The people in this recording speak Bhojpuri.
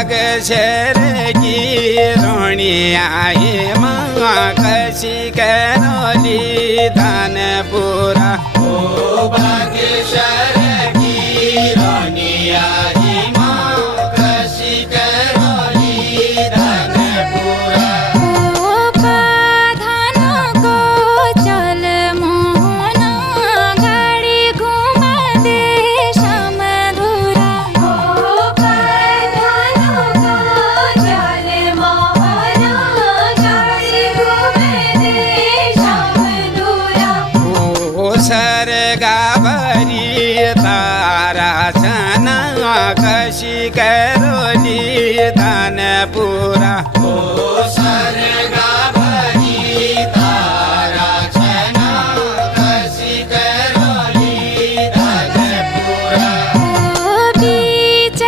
बाग शरगी रोणिया कशी करोली धानपुरा ओ बाग शरगी रोणिया कशी करोली धानपुरा सरगावरी तारा छना कशी करोली धानपुरा ओ सरगा